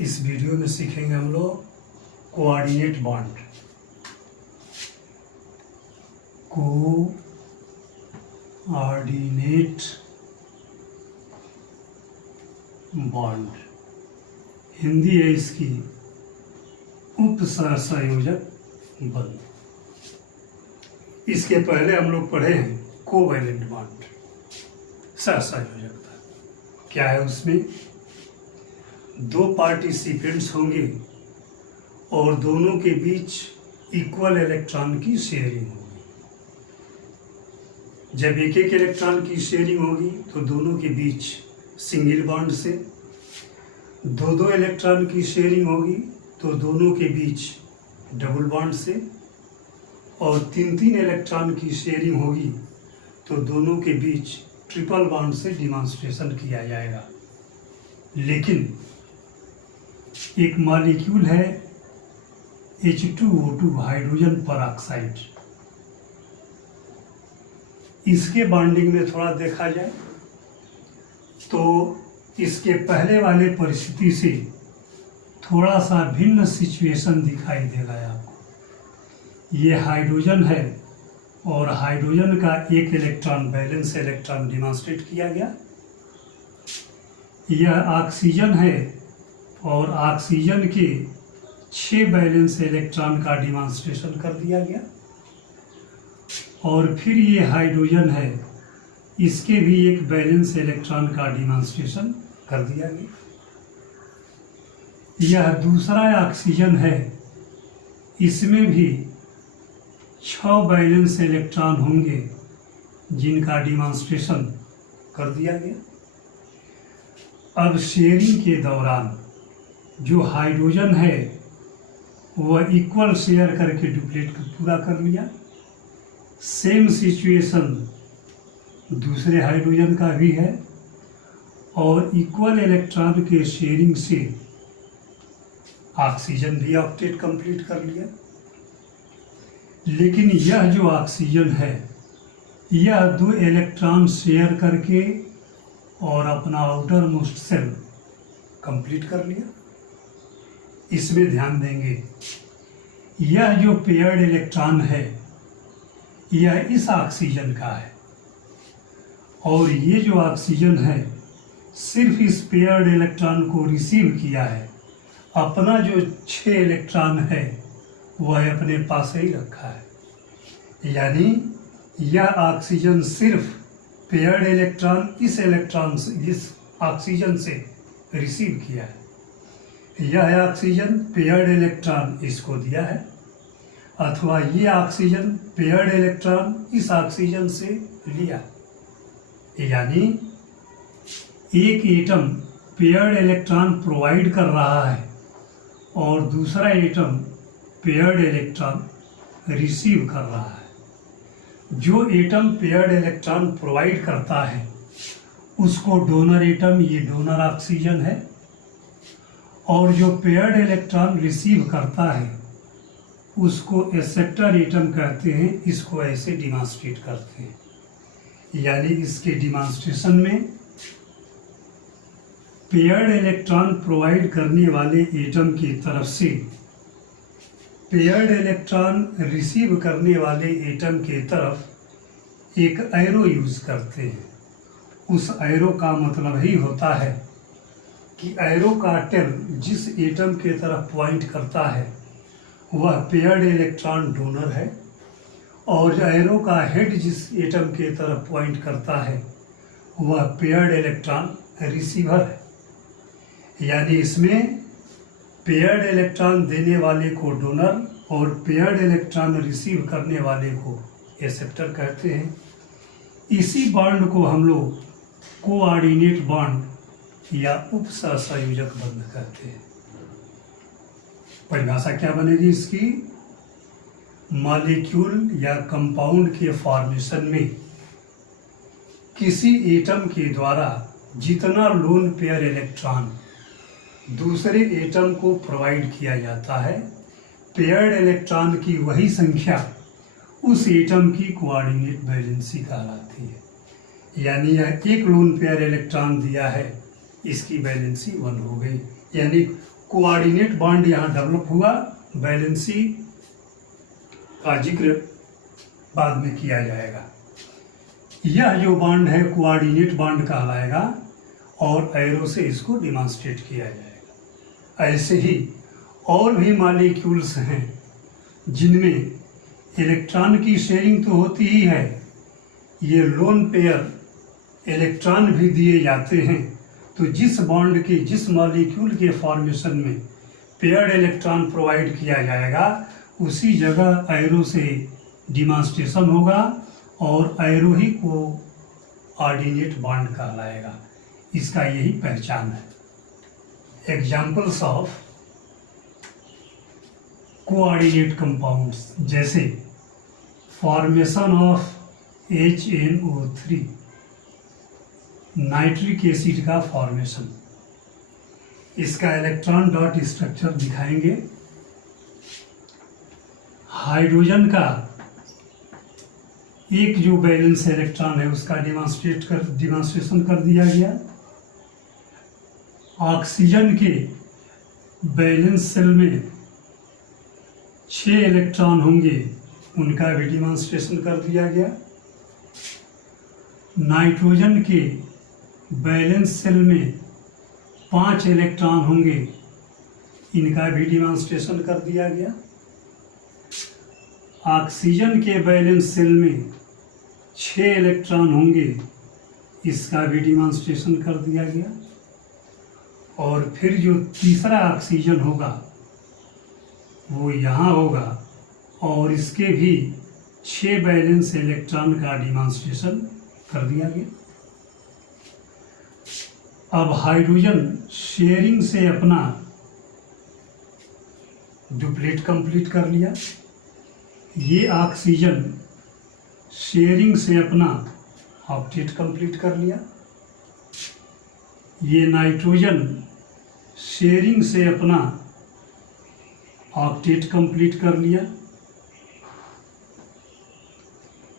इस वीडियो में सीखेंगे हम लोग coordinate bond. Coordinate bond Hindi है इसकी उप सहसंयोजक बंध। इसके पहले हम लोग पढ़े हैं कोवैलेंट बॉन्ड, सहसंयोजकता। क्या है उसमें? दो पार्टिसिपेंट्स होंगे और दोनों के बीच इक्वल इलेक्ट्रॉन की शेयरिंग होगी। जब एक एक इलेक्ट्रॉन की शेयरिंग होगी तो दोनों के बीच सिंगल बॉन्ड से, दो दो इलेक्ट्रॉन की शेयरिंग होगी तो दोनों के बीच डबल बॉन्ड से, और तीन तीन इलेक्ट्रॉन की शेयरिंग होगी तो दोनों के बीच ट्रिपल बॉन्ड से डिमॉन्स्ट्रेशन किया जाएगा। लेकिन एक मॉलिक्यूल है H2O2 हाइड्रोजन परऑक्साइड, इसके बॉन्डिंग में थोड़ा देखा जाए तो इसके पहले वाले परिस्थिति से थोड़ा सा भिन्न सिचुएशन दिखाई देगा आपको। ये हाइड्रोजन है और हाइड्रोजन का एक इलेक्ट्रॉन बैलेंस इलेक्ट्रॉन डिमॉन्स्ट्रेट किया गया। यह ऑक्सीजन है और ऑक्सीजन के 6 बैलेंस इलेक्ट्रॉन का डिमॉन्स्ट्रेशन कर दिया गया। और फिर ये हाइड्रोजन है, इसके भी एक बैलेंस इलेक्ट्रॉन का डिमॉन्स्ट्रेशन कर दिया गया। यह दूसरा ऑक्सीजन है, इसमें भी 6 बैलेंस इलेक्ट्रॉन होंगे जिनका डिमॉन्स्ट्रेशन कर दिया गया। अब शेयरिंग के दौरान जो हाइड्रोजन है वह इक्वल शेयर करके डुप्लीट पूरा कर लिया। सेम सिचुएशन दूसरे हाइड्रोजन का भी है और इक्वल इलेक्ट्रॉन के शेयरिंग से ऑक्सीजन भी ऑक्टेट कंप्लीट कर लिया। लेकिन यह जो ऑक्सीजन है यह 2 इलेक्ट्रॉन शेयर करके और अपना आउटर मोस्ट सेल कंप्लीट कर लिया। इसमें ध्यान देंगे, यह जो पेयर्ड इलेक्ट्रॉन है यह इस ऑक्सीजन का है और ये जो ऑक्सीजन है सिर्फ इस पेयर्ड इलेक्ट्रॉन को रिसीव किया है। अपना जो 6 इलेक्ट्रॉन है वह अपने पास ही रखा है। यानी यह ऑक्सीजन सिर्फ पेयर्ड इलेक्ट्रॉन इस ऑक्सीजन से रिसीव किया है। यह ऑक्सीजन पेयर्ड इलेक्ट्रॉन इसको दिया है, अथवा ये ऑक्सीजन पेयर्ड इलेक्ट्रॉन इस ऑक्सीजन से लिया। यानी एक एटम पेयर्ड इलेक्ट्रॉन प्रोवाइड कर रहा है और दूसरा एटम पेयर्ड इलेक्ट्रॉन रिसीव कर रहा है। जो एटम पेयर्ड इलेक्ट्रॉन प्रोवाइड करता है उसको डोनर एटम, ये डोनर ऑक्सीजन है, और जो पेयर्ड इलेक्ट्रॉन रिसीव करता है उसको एक्सेप्टर एटम कहते हैं। इसको ऐसे डिमॉन्स्ट्रेट करते हैं। यानी इसके डिमॉन्स्ट्रेशन में पेयर्ड इलेक्ट्रॉन प्रोवाइड करने वाले एटम की तरफ से पेयर्ड इलेक्ट्रॉन रिसीव करने वाले एटम के तरफ एक एरो यूज करते हैं। उस एरो का मतलब ही होता है कि एरो का टेल जिस एटम के तरफ पॉइंट करता है वह पेयर्ड इलेक्ट्रॉन डोनर है, और एरो का हेड जिस एटम के तरफ पॉइंट करता है वह पेयर्ड इलेक्ट्रॉन रिसीवर है। यानी इसमें पेयर्ड इलेक्ट्रॉन देने वाले को डोनर और पेयर्ड इलेक्ट्रॉन रिसीव करने वाले को एक्सेप्टर कहते हैं। इसी बॉन्ड को हम लोग कोऑर्डिनेट बॉन्ड या उप सहसंयोजक बंध कहते हैं। परिभाषा क्या बनेगी इसकी? मॉलिक्यूल या कंपाउंड के फॉर्मेशन में किसी एटम के द्वारा जितना लोन पेयर इलेक्ट्रॉन दूसरे एटम को प्रोवाइड किया जाता है, पेयर्ड इलेक्ट्रॉन की वही संख्या उस एटम की कोऑर्डिनेट वैलेंसी कहलाती है। यानी यह एक लोन पेयर इलेक्ट्रॉन दिया है, इसकी वैलेंसी 1 हो गई। यानी कोऑर्डिनेट बॉन्ड यहाँ डेवलप हुआ, वैलेंसी का जिक्र बाद में किया जाएगा। यह जो बॉन्ड है कोऑर्डिनेट बॉन्ड कहलाएगा और एरो से इसको डिमॉन्स्ट्रेट किया जाएगा। ऐसे ही और भी मॉलिक्यूल्स हैं जिनमें इलेक्ट्रॉन की शेयरिंग तो होती ही है, ये लोन पेयर इलेक्ट्रॉन भी दिए जाते हैं। तो जिस बॉन्ड के, जिस मॉलिक्यूल के फॉर्मेशन में पेयर्ड इलेक्ट्रॉन प्रोवाइड किया जाएगा उसी जगह एरो से डिमॉन्स्ट्रेशन होगा और एरो ही कोऑर्डिनेट बॉन्ड कहलाएगा। इसका यही पहचान है। एग्जाम्पल्स ऑफ कोऑर्डिनेट कंपाउंड्स जैसे formation of HNO3, nitric acid का फॉर्मेशन। इसका इलेक्ट्रॉन डॉट स्ट्रक्चर दिखाएंगे। हाइड्रोजन का एक जो बैलेंस इलेक्ट्रॉन है उसका डिमॉन्स्ट्रेशन कर दिया गया। ऑक्सीजन के बैलेंस सेल में 6 इलेक्ट्रॉन होंगे, उनका भी डिमॉन्स्ट्रेशन कर दिया गया। नाइट्रोजन के बैलेंस सेल में 5 इलेक्ट्रॉन होंगे, इनका भी डिमॉन्स्ट्रेशन कर दिया गया। ऑक्सीजन के बैलेंस सेल में 6 इलेक्ट्रॉन होंगे, इसका भी डिमॉन्स्ट्रेशन कर दिया गया। और फिर जो तीसरा ऑक्सीजन होगा वो यहाँ होगा और इसके भी 6 बैलेंस इलेक्ट्रॉन का डिमॉन्स्ट्रेशन कर दिया गया। अब हाइड्रोजन शेयरिंग से अपना डुप्लेट कंप्लीट कर लिया। ये ऑक्सीजन शेयरिंग से अपना ऑक्टेट कंप्लीट कर लिया। ये नाइट्रोजन शेयरिंग से अपना ऑक्टेट कंप्लीट कर लिया।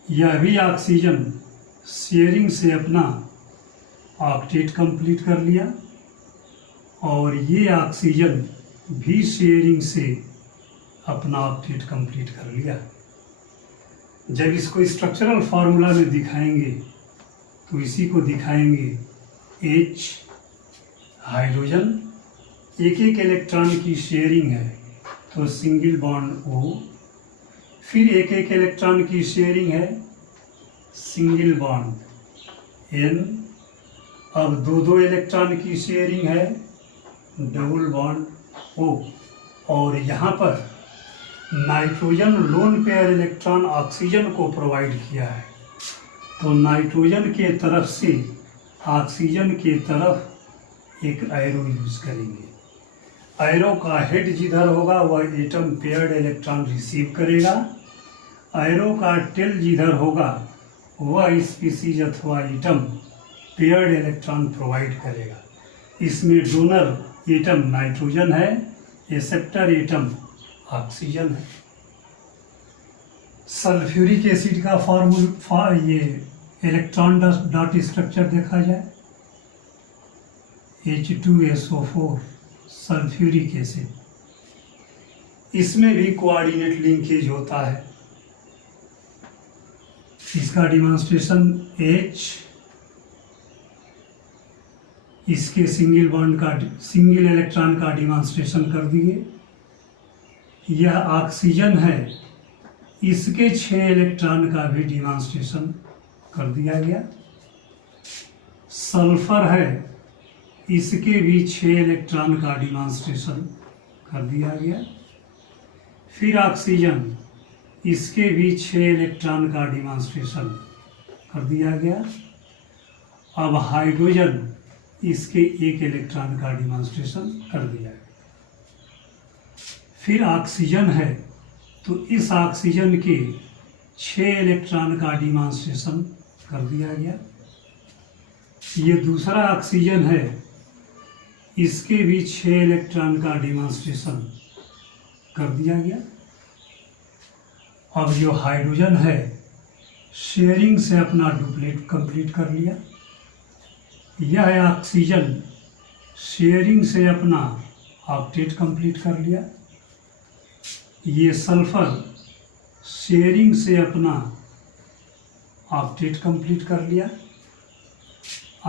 यह भी ऑक्सीजन शेयरिंग से अपना ऑक्टेट कंप्लीट कर लिया और ये ऑक्सीजन भी शेयरिंग से अपना ऑक्टेट कंप्लीट कर लिया। जब इसको स्ट्रक्चरल फार्मूला में दिखाएंगे तो इसी को दिखाएंगे H हाइड्रोजन, एक एक इलेक्ट्रॉन की शेयरिंग है तो सिंगल बॉन्ड O, फिर एक एक इलेक्ट्रॉन की शेयरिंग है सिंगल बॉन्ड N, अब दो दो इलेक्ट्रॉन की शेयरिंग है डबल बॉन्ड O। और यहाँ पर nitrogen lone pair electron oxygen को प्रोवाइड किया है तो नाइट्रोजन के तरफ से ऑक्सीजन के तरफ एक एरो यूज करेंगे। एरो का हेड जिधर होगा वह एटम पेयर्ड इलेक्ट्रॉन रिसीव करेगा, एरो का टेल जिधर होगा वह स्पीसीज अथवा एटम पेयर्ड इलेक्ट्रॉन प्रोवाइड करेगा। इसमें डोनर एटम नाइट्रोजन है, एक्सेप्टर एटम ऑक्सीजन है। सल्फ्यूरिक एसिड का ये इलेक्ट्रॉन डॉट स्ट्रक्चर देखा जाए, H2SO4 सल्फ्यूरिक एसिड, इसमें भी कोऑर्डिनेट लिंकेज होता है। इसका डिमॉन्स्ट्रेशन H, इसके सिंगल इलेक्ट्रॉन का डिमॉन्स्ट्रेशन कर दिए। यह ऑक्सीजन है, इसके 6 इलेक्ट्रॉन का भी डिमॉन्स्ट्रेशन कर दिया गया। सल्फर है, इसके भी 6 इलेक्ट्रॉन का डिमॉन्स्ट्रेशन कर दिया गया। फिर ऑक्सीजन, इसके भी 6 इलेक्ट्रॉन का डिमॉन्स्ट्रेशन कर दिया गया। अब हाइड्रोजन, इसके 1 इलेक्ट्रॉन का डिमॉन्स्ट्रेशन कर दिया गया। फिर ऑक्सीजन है तो इस ऑक्सीजन के 6 इलेक्ट्रॉन का डिमॉन्स्ट्रेशन कर दिया गया। ये दूसरा ऑक्सीजन है, इसके भी 6 इलेक्ट्रॉन का डिमॉन्स्ट्रेशन कर दिया गया। अब जो हाइड्रोजन है शेयरिंग से अपना डुप्लेट कंप्लीट कर लिया। यह ऑक्सीजन शेयरिंग से अपना ऑक्टेट कंप्लीट कर लिया। ये सल्फर शेयरिंग से अपना ऑक्टेट कंप्लीट कर लिया।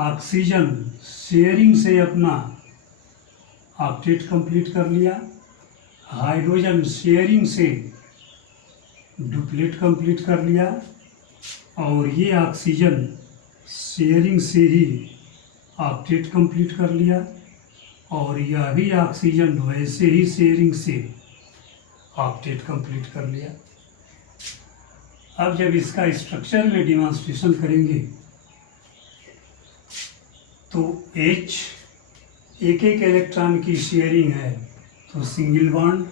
ऑक्सीजन शेयरिंग से अपना ऑक्टेट कंप्लीट कर लिया। हाइड्रोजन शेयरिंग से डुप्लेट कंप्लीट कर लिया। और ये ऑक्सीजन शेयरिंग से ही ऑक्टेट कंप्लीट कर लिया। और यह भी ऑक्सीजन वैसे ही शेयरिंग से ऑक्टेट कंप्लीट कर लिया। अब जब इसका स्ट्रक्चर में डिमॉन्स्ट्रेशन करेंगे तो H एक एक इलेक्ट्रॉन की शेयरिंग है तो सिंगल बॉन्ड,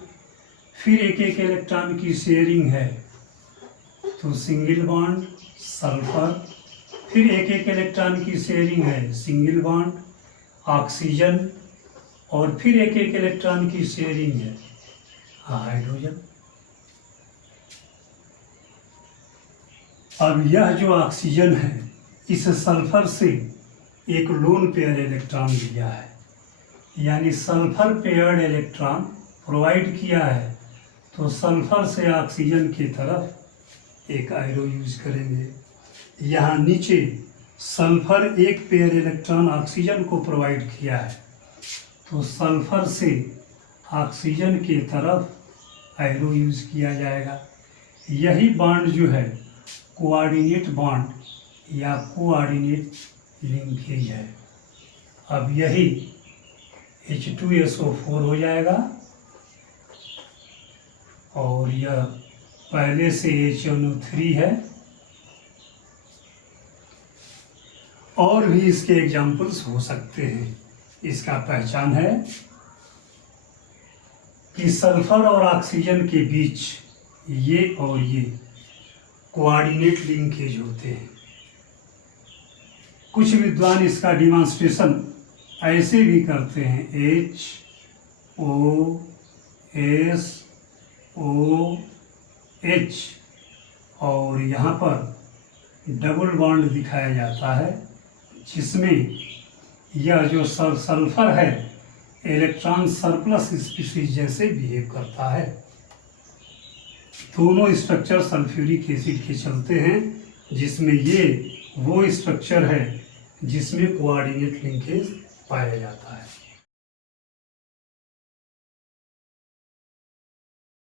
फिर एक एक इलेक्ट्रॉन की शेयरिंग है तो सिंगल बॉन्ड सल्फर, फिर एक एक इलेक्ट्रॉन की शेयरिंग है सिंगल बॉन्ड ऑक्सीजन, और फिर एक एक इलेक्ट्रॉन की शेयरिंग है हाइड्रोजन। अब यह जो ऑक्सीजन है इस सल्फर से एक लोन पेयर इलेक्ट्रॉन लिया है, यानी सल्फर पेयर्ड इलेक्ट्रॉन प्रोवाइड किया है, तो सल्फर से ऑक्सीजन की तरफ एक एरो यूज करेंगे। यहाँ नीचे सल्फर एक पेयर इलेक्ट्रॉन ऑक्सीजन को प्रोवाइड किया है, तो सल्फर से ऑक्सीजन की तरफ एरो यूज किया जाएगा। यही बॉन्ड जो है कोऑर्डिनेट बॉन्ड या कोऑर्डिनेट लिंकेज है। अब यही H2SO4 हो जाएगा और यह पहले से HNO3 है। और भी इसके एग्जाम्पल्स हो सकते हैं। इसका पहचान है कि सल्फर और ऑक्सीजन के बीच ये और ये कोऑर्डिनेट लिंकेज होते हैं। कुछ विद्वान इसका डिमॉन्स्ट्रेशन ऐसे भी करते हैं, HOSOH और यहाँ पर डबल बॉन्ड दिखाया जाता है, जिसमें यह जो सल्फर है इलेक्ट्रॉन सरप्लस स्पीशीज जैसे बिहेव करता है। दोनों स्ट्रक्चर सल्फ्यूरिक एसिड के चलते हैं, जिसमें ये वो स्ट्रक्चर है जिसमें कोऑर्डिनेट लिंकेज पाया जाता है।